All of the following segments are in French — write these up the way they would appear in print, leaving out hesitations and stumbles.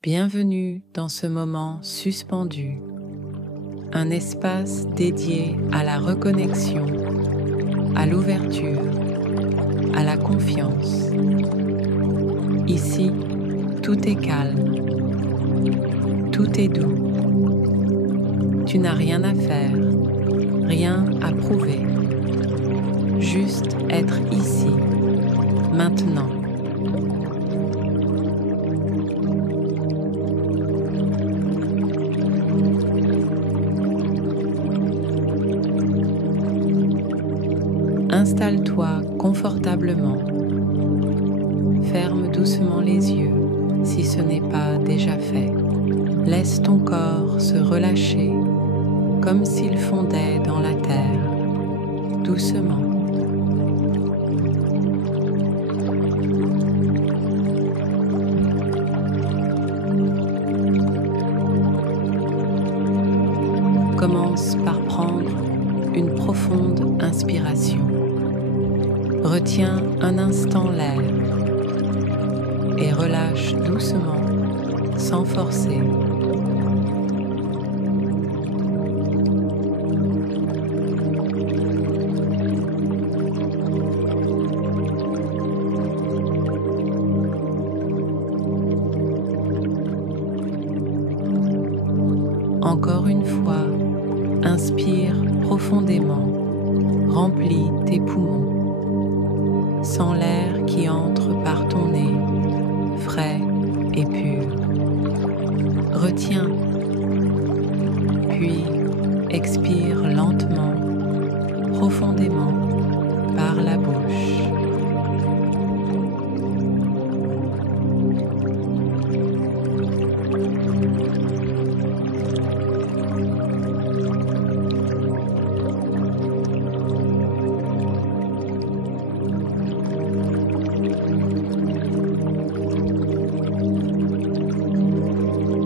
Bienvenue dans ce moment suspendu, un espace dédié à la reconnexion, à l'ouverture, à la confiance. Ici, tout est calme, tout est doux. Tu n'as rien à faire, rien à prouver, juste être ici, maintenant. Installe-toi confortablement. Ferme doucement les yeux si ce n'est pas déjà fait. Laisse ton corps se relâcher comme s'il fondait dans la terre, doucement. Commence par prendre une profonde inspiration. Retiens un instant l'air et relâche doucement, sans forcer. Encore une fois, inspire profondément, remplis tes poumons. Sens l'air qui entre par ton nez, frais et pur. Retiens, puis expire lentement, profondément par la bouche.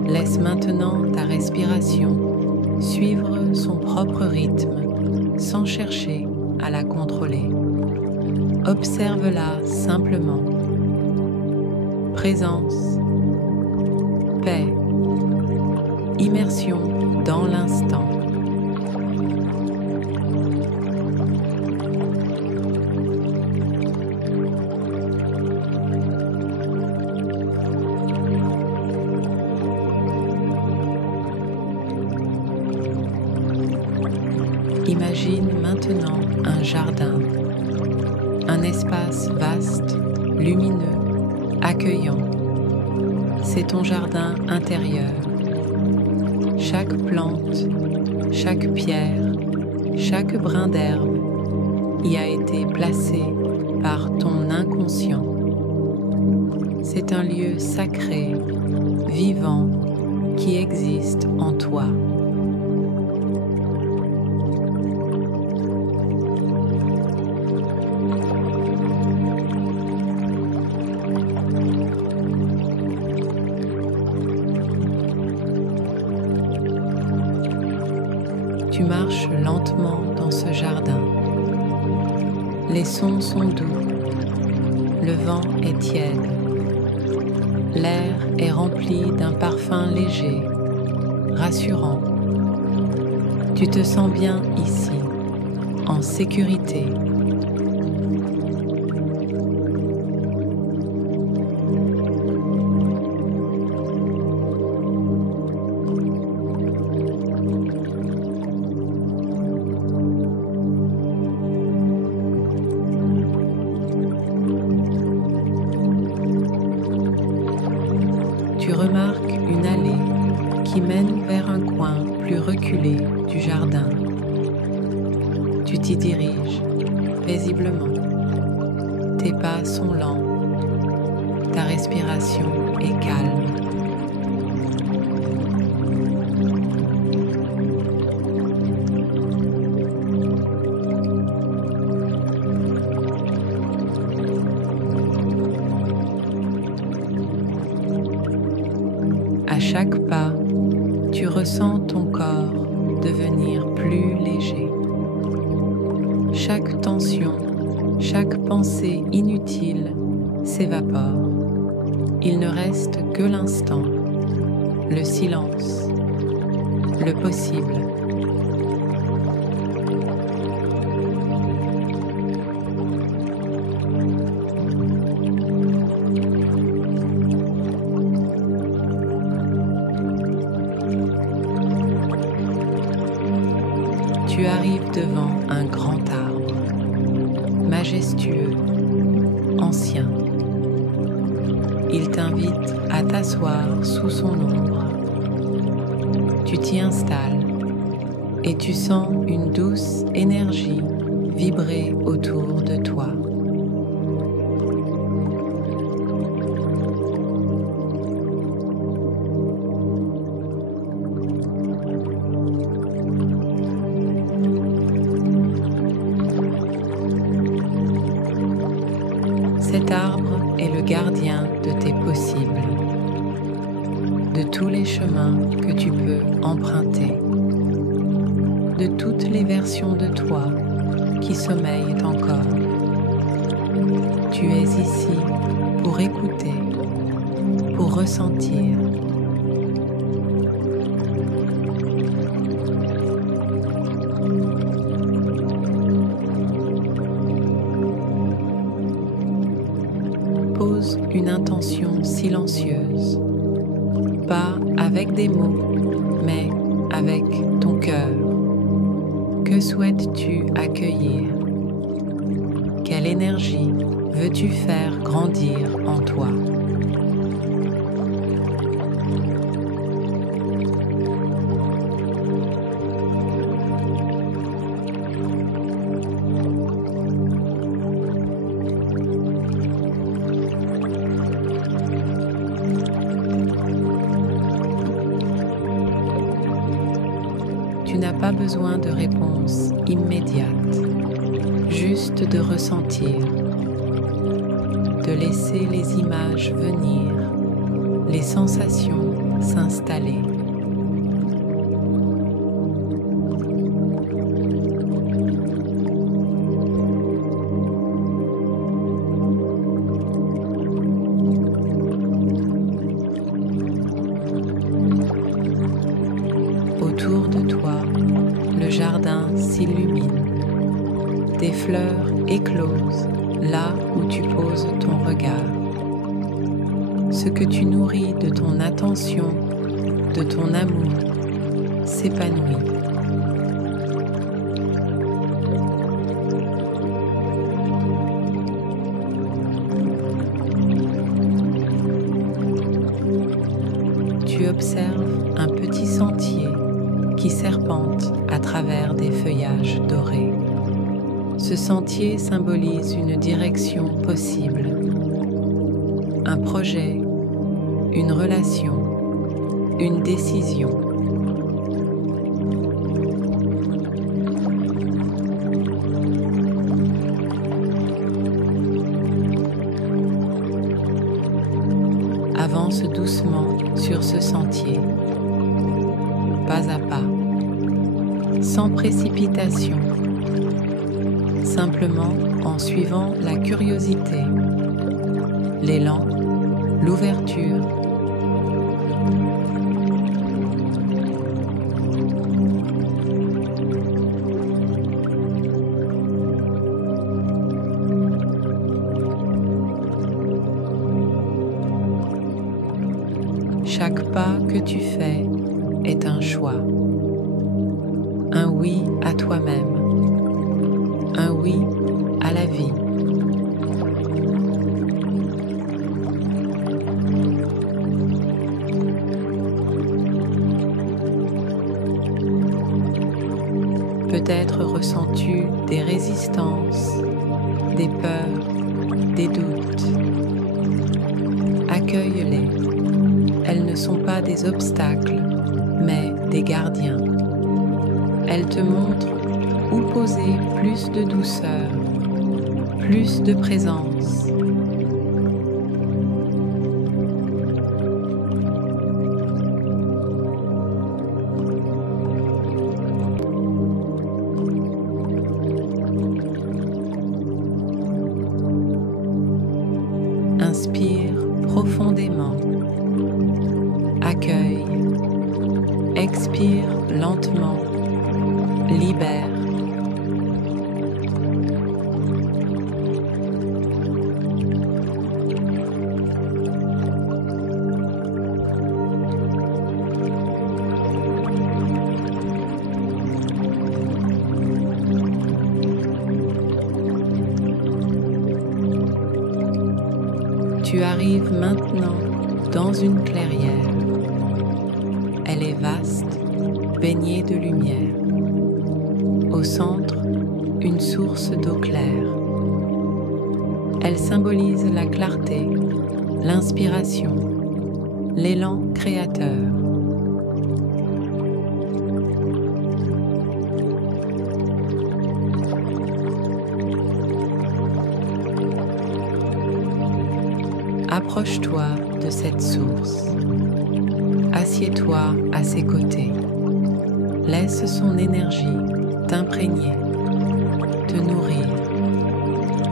Laisse maintenant ta respiration suivre son propre rythme sans chercher à la contrôler. Observe-la simplement. Présence, paix, immersion dans l'instant. Imagine maintenant un jardin, un espace vaste, lumineux, accueillant. C'est ton jardin intérieur. Chaque plante, chaque pierre, chaque brin d'herbe y a été placé par ton inconscient. C'est un lieu sacré, vivant, qui existe en toi. Tu marches lentement dans ce jardin. Les sons sont doux. Le vent est tiède. L'air est rempli d'un parfum léger, rassurant. Tu te sens bien ici, en sécurité. Tu remarques une allée qui mène vers un coin plus reculé du jardin. Tu t'y diriges paisiblement. Tes pas sont lents. Ta respiration est calme. À chaque pas, tu ressens ton corps devenir plus léger. Chaque tension, chaque pensée inutile s'évapore. Il ne reste que l'instant, le silence, le possible. Tu arrives devant un grand arbre, majestueux, ancien. Il t'invite à t'asseoir sous son ombre. Tu t'y installes et tu sens une douce énergie vibrer autour de toi. Cet arbre est le gardien de tes possibles, de tous les chemins que tu peux emprunter, de toutes les versions de toi qui sommeillent encore. Tu es ici pour écouter, pour ressentir. Pose une intention silencieuse, pas avec des mots, mais avec ton cœur. Que souhaites-tu accueillir? Quelle énergie veux-tu faire grandir en toi? Tu n'as pas besoin de réponse immédiate, juste de ressentir, de laisser les images venir, les sensations s'installer. Autour de toi, le jardin s'illumine. Des fleurs éclosent là où tu poses ton regard. Ce que tu nourris de ton attention, de ton amour, s'épanouit. Tu observes un petit sentier qui serpente à travers des feuillages dorés. Ce sentier symbolise une direction possible, un projet, une relation, une décision. Avance doucement sur ce sentier, pas à pas, sans précipitation, simplement en suivant la curiosité, l'élan, l'ouverture. Chaque pas que tu fais est un choix, un oui à toi-même, un oui à la vie. Peut-être ressens-tu des résistances, des peurs, des doutes. Accueille-les. Elles ne sont pas des obstacles, mais des gardiens. Elles te montrent où poser plus de douceur, plus de présence. Inspire profondément. Accueille Expire lentement, libère. Tu arrives maintenant dans une clairière. Elle est vaste, baignée de lumière. Au centre, une source d'eau claire. Elle symbolise la clarté, l'inspiration, l'élan créateur. Approche-toi de cette source. Assieds-toi à ses côtés. Laisse son énergie t'imprégner, te nourrir,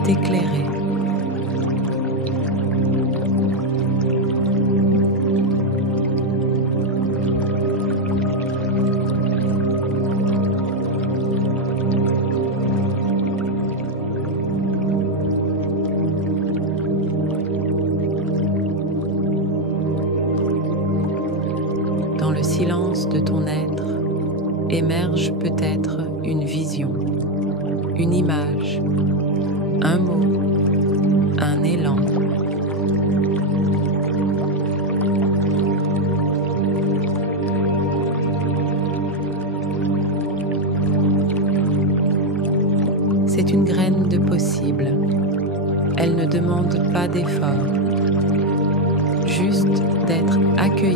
t'éclairer. Dans le silence de ton être, émerge peut-être une vision, une image, un mot, un élan. C'est une graine de possible. Elle ne demande pas d'effort, juste d'être accueillie,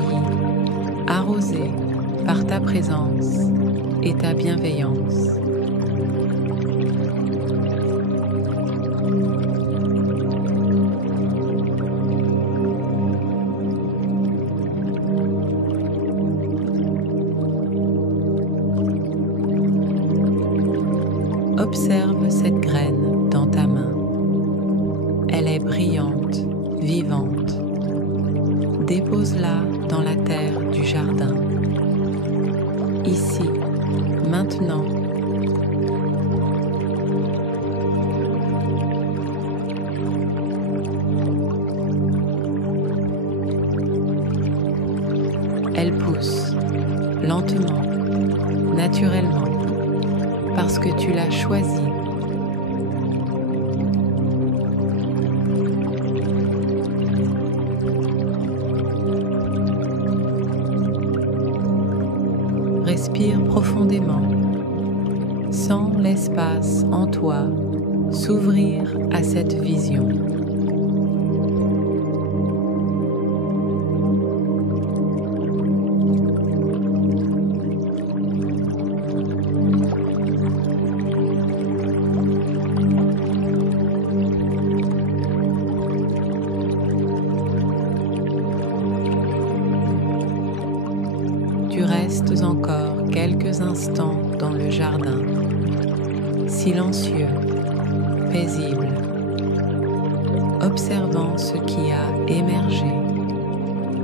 arrosée par ta présence et ta bienveillance. Observe cette graine dans ta main. Elle est brillante, vivante. Dépose-la dans la terre du jardin. Ici, maintenant. Elle pousse, lentement, naturellement, parce que tu l'as choisie. Respire profondément. Sens l'espace en toi s'ouvrir à cette vision. Tu restes encore quelques instants dans le jardin, silencieux, paisible, observant ce qui a émergé,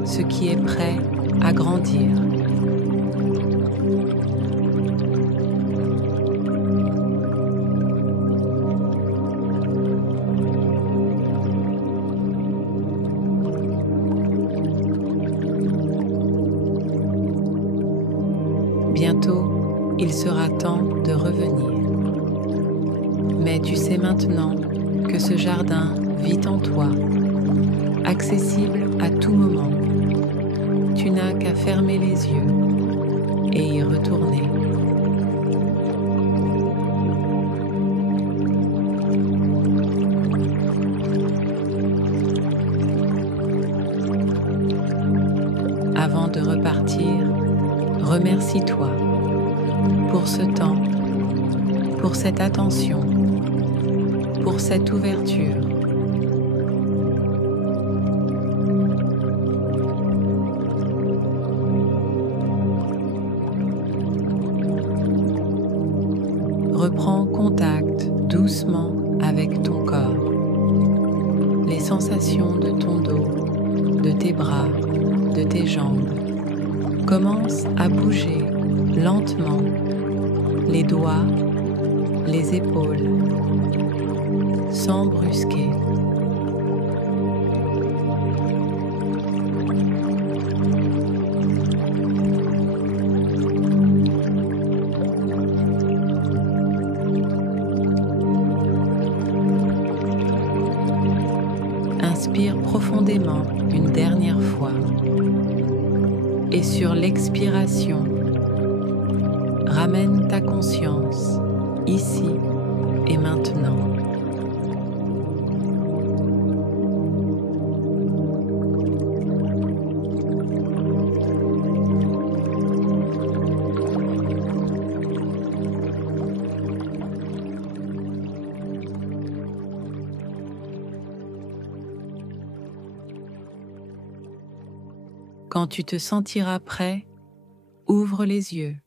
ce qui est prêt à grandir. Bientôt, il sera temps de revenir. Mais tu sais maintenant que ce jardin vit en toi, accessible à tout moment. Tu n'as qu'à fermer les yeux et y retourner. Avant de repartir, remercie-toi pour ce temps, pour cette attention, pour cette ouverture. Reprends contact doucement avec ton corps, les sensations de ton dos, de tes bras, de tes jambes. Commence à bouger lentement les doigts, les épaules, sans brusquer. Inspire profondément une dernière fois et sur l'expiration, ramène ta conscience ici et maintenant. Quand tu te sentiras prêt, ouvre les yeux.